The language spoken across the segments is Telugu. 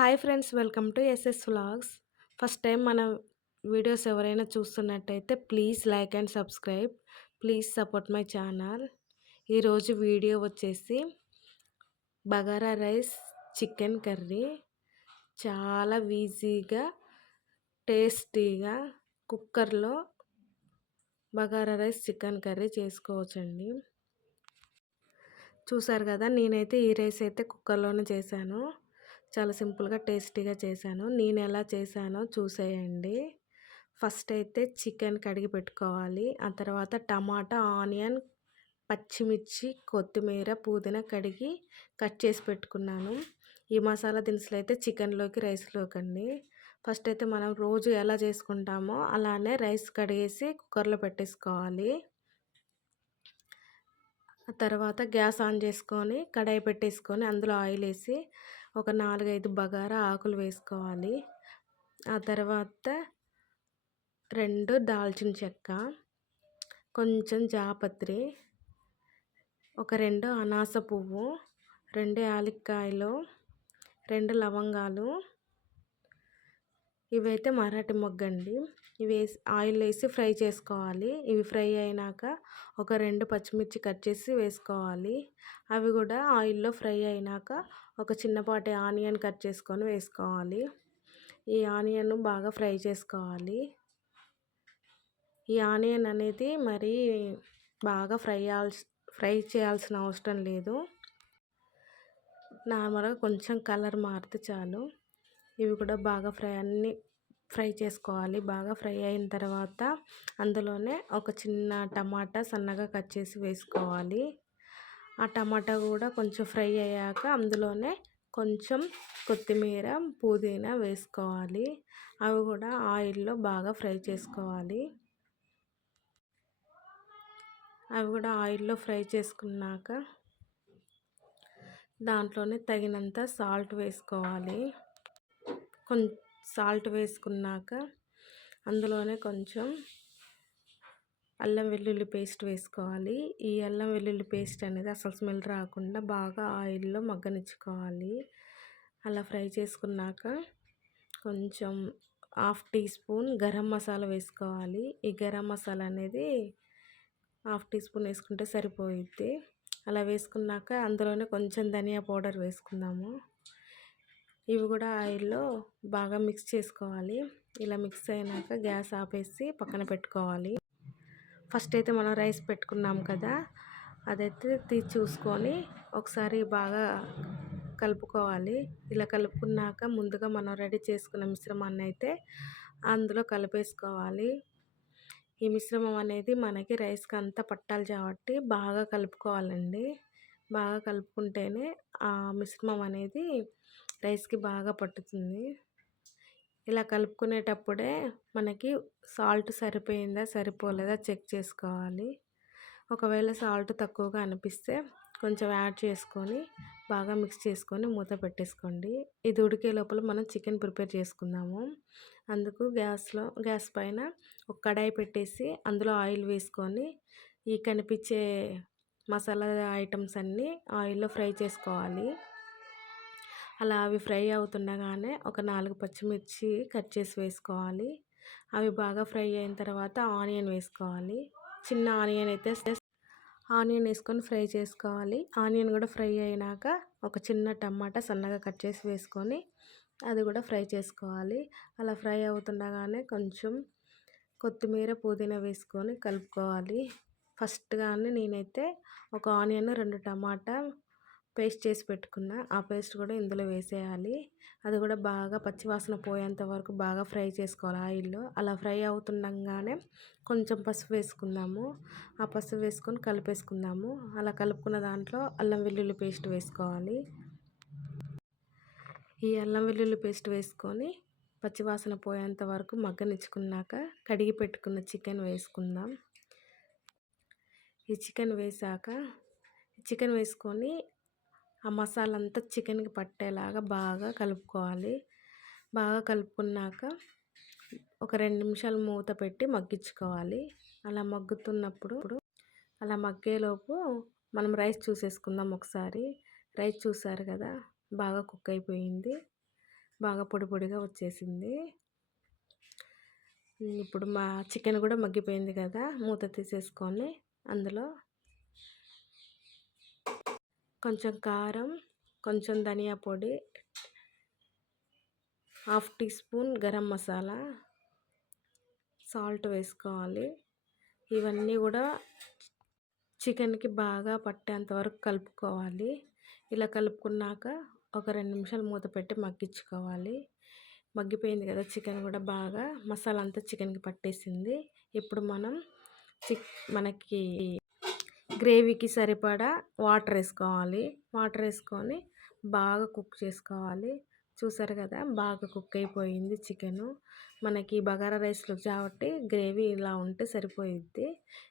Hi friends, welcome to SS vlogs. First time మన వీడియోస్ ఎవరైనా చూస్తున్నట్టయితే please like and subscribe. Please support my channel. ఈరోజు వీడియో వచ్చేసి బగారా రైస్, చికెన్ కర్రీ. చాలా ఈజీగా టేస్టీగా కుక్కర్లో బగారా రైస్, చికెన్ కర్రీ చేసుకోవచ్చండి. చూసారు కదా, నేనైతే ఈ రైస్ అయితే కుక్కర్లోనే చేశాను. చాలా సింపుల్గా టేస్టీగా చేశాను. నేను ఎలా చేశానో చూసేయండి. ఫస్ట్ అయితే చికెన్ కడిగి పెట్టుకోవాలి. ఆ తర్వాత టమాటా, ఆనియన్, పచ్చిమిర్చి, కొత్తిమీర, పుదీనా కడిగి కట్ చేసి పెట్టుకున్నాను. ఈ మసాలా దినుసులు అయితే చికెన్లోకి, రైస్లోకి అండి. ఫస్ట్ అయితే మనం రోజు ఎలా చేసుకుంటామో అలానే రైస్ కడిగేసి కుక్కర్లో పెట్టేసుకోవాలి. తర్వాత గ్యాస్ ఆన్ చేసుకొని కడాయి పెట్టేసుకొని అందులో ఆయిల్ వేసి ఒక 4-5 బగారా ఆకులు వేసుకోవాలి. ఆ తర్వాత 2 దాల్చిన చెక్క, కొంచెం జాపత్రి, ఒక 2 అనాస పువ్వు, 2 యాలక్కాయలు, 2 లవంగాలు. ఇవైతే మరాఠీ మొగ్గండి. ఇవి వేసి ఆయిల్ వేసి ఫ్రై చేసుకోవాలి. ఇవి ఫ్రై అయినాక ఒక 2 పచ్చిమిర్చి కట్ చేసి వేసుకోవాలి. అవి కూడా ఆయిల్లో ఫ్రై అయినాక ఒక చిన్నపాటి ఆనియన్ కట్ చేసుకొని వేసుకోవాలి. ఈ ఆనియన్ బాగా ఫ్రై చేసుకోవాలి. ఈ ఆనియన్ అనేది మరీ బాగా ఫ్రై చేయాల్సిన అవసరం లేదు. నార్మల్గా కొంచెం కలర్ మారితే చాలు. ఇవి కూడా బాగా ఫ్రై చేసుకోవాలి. బాగా ఫ్రై అయిన తర్వాత అందులోనే ఒక చిన్న టమాటా సన్నగా కట్ చేసి వేసుకోవాలి. ఆ టమాటా కూడా కొంచెం ఫ్రై అయ్యాక అందులోనే కొంచెం కొత్తిమీర, పుదీనా వేసుకోవాలి. అవి కూడా ఆయిల్లో బాగా ఫ్రై చేసుకోవాలి. అవి కూడా ఆయిల్లో ఫ్రై చేసుకున్నాక దాంట్లోనే తగినంత సాల్ట్ వేసుకోవాలి. సాల్ట్ వేసుకున్నాక అందులోనే కొంచెం అల్లం వెల్లుల్లి పేస్ట్ వేసుకోవాలి. ఈ అల్లం వెల్లుల్లి పేస్ట్ అనేది అసలు స్మెల్ రాకుండా బాగా ఆయిల్లో మగ్గనిచ్చుకోవాలి. అలా ఫ్రై చేసుకున్నాక కొంచెం 1/2 టీ స్పూన్ గరం మసాలా వేసుకోవాలి. ఈ గరం మసాలా అనేది 1/2 టీ స్పూన్ వేసుకుంటే సరిపోయిద్ది. అలా వేసుకున్నాక అందులోనే కొంచెం ధనియా పౌడర్ వేసుకుందాము. ఇవి కూడా ఆయిల్లో బాగా మిక్స్ చేసుకోవాలి. ఇలా మిక్స్ అయినాక గ్యాస్ ఆపేసి పక్కన పెట్టుకోవాలి. ఫస్ట్ అయితే మనం రైస్ పెట్టుకున్నాం కదా, అదైతే తీసి చూసుకొని ఒకసారి బాగా కలుపుకోవాలి. ఇలా కలుపుకున్నాక ముందుగా మనం రెడీ చేసుకున్న మిశ్రమాన్ని అయితే అందులో కలిపేసుకోవాలి. ఈ మిశ్రమం అనేది మనకి రైస్కి అంతా పట్టాలి కాబట్టి బాగా కలుపుకోవాలండి. బాగా కలుపుకుంటేనే ఆ మిశ్రమం అనేది రైస్కి బాగా పట్టుతుంది. ఇలా కలుపుకునేటప్పుడే మనకి సాల్ట్ సరిపోయిందా సరిపోలేదా చెక్ చేసుకోవాలి. ఒకవేళ సాల్ట్ తక్కువగా అనిపిస్తే కొంచెం యాడ్ చేసుకొని బాగా మిక్స్ చేసుకొని మూత పెట్టేసుకోండి. ఇది ఉడికే లోపల మనం చికెన్ ప్రిపేర్ చేసుకుందాము. అందుకు గ్యాస్ పైన ఒక కడాయి పెట్టేసి అందులో ఆయిల్ వేసుకొని ఈ కనిపించే మసాలా ఐటమ్స్ అన్నీ ఆయిల్లో ఫ్రై చేసుకోవాలి. అలా అవి ఫ్రై అవుతుండగానే ఒక 4 పచ్చిమిర్చి కట్ చేసి వేసుకోవాలి. అవి బాగా ఫ్రై అయిన తర్వాత ఆనియన్ వేసుకోవాలి. చిన్న ఆనియన్ అయితే ఆనియన్ వేసుకొని ఫ్రై చేసుకోవాలి. ఆనియన్ కూడా ఫ్రై అయినాక ఒక చిన్న టమాటా సన్నగా కట్ చేసి వేసుకొని అది కూడా ఫ్రై చేసుకోవాలి. అలా ఫ్రై అవుతుండగానే కొంచెం కొత్తిమీర, పుదీనా వేసుకొని కలుపుకోవాలి. ఫస్ట్గానే నేనైతే ఒక ఆనియన్, 2 టమాటా పేస్ట్ చేసి పెట్టుకున్నా. ఆ పేస్ట్ కూడా ఇందులో వేసేయాలి. అది కూడా బాగా పచ్చివాసన పోయేంత వరకు బాగా ఫ్రై చేసుకోవాలి ఆయిల్లో. అలా ఫ్రై అవుతుండగానే కొంచెం పసుపు వేసుకుందాము. ఆ పసుపు వేసుకొని కలిపేసుకుందాము. అలా కలుపుకున్న దాంట్లో అల్లం వెల్లుల్లి పేస్ట్ వేసుకోవాలి. ఈ అల్లం వెల్లుల్లి పేస్ట్ వేసుకొని పచ్చివాసన పోయేంత వరకు మగ్గనిచ్చుకున్నాక కడిగి పెట్టుకున్న చికెన్ వేసుకుందాం. ఈ చికెన్ వేసుకొని ఆ మసాలా అంతా చికెన్కి పట్టేలాగా బాగా కలుపుకోవాలి. బాగా కలుపుకున్నాక ఒక 2 నిమిషాలు మూత పెట్టి మగ్గించుకోవాలి. అలా మగ్గేలోపు మనం రైస్ చూసేసుకుందాం ఒకసారి. రైస్ చూసారు కదా, బాగా కుక్ అయిపోయింది. బాగా పొడి పొడిగా వచ్చేసింది. ఇప్పుడు మా చికెన్ కూడా మగ్గిపోయింది కదా, మూత తీసేసుకొని అందులో కొంచెం కారం, కొంచెం ధనియా పొడి, half teaspoon garam masala, salt వేసుకోవాలి. ఇవన్నీ కూడా చికెన్కి బాగా పట్టేంత వరకు కలుపుకోవాలి. ఇలా కలుపుకున్నాక ఒక 2 నిమిషాలు మూత పెట్టి మగ్గించుకోవాలి. మగ్గిపోయింది కదా చికెన్ కూడా, బాగా మసాలా అంతా చికెన్కి పట్టేసింది. ఇప్పుడు మనం మనకి గ్రేవీకి సరిపడా వాటర్ వేసుకోవాలి. వాటర్ వేసుకొని బాగా కుక్ చేసుకోవాలి. చూసారు కదా, బాగా కుక్ అయిపోయింది చికెను. మనకి బగారా రైస్లో కాబట్టి గ్రేవీ ఇలా ఉంటే సరిపోయిద్ది.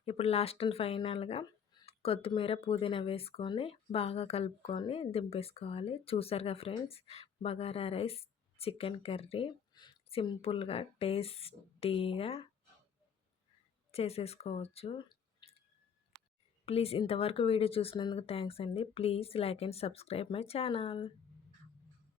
ఇప్పుడు లాస్ట్ అండ్ ఫైనల్గా కొత్తిమీర, పుదీనా వేసుకొని బాగా కలుపుకొని దింపేసుకోవాలి. చూసారుగా friends, bagara rice, chicken curry సింపుల్గా టేస్టీగా చేసేసుకోవచ్చు. ప్లీజ్ ఇంతవరకు వీడియో చూసినందుకు థ్యాంక్స్ అండి. Please like and subscribe my channel.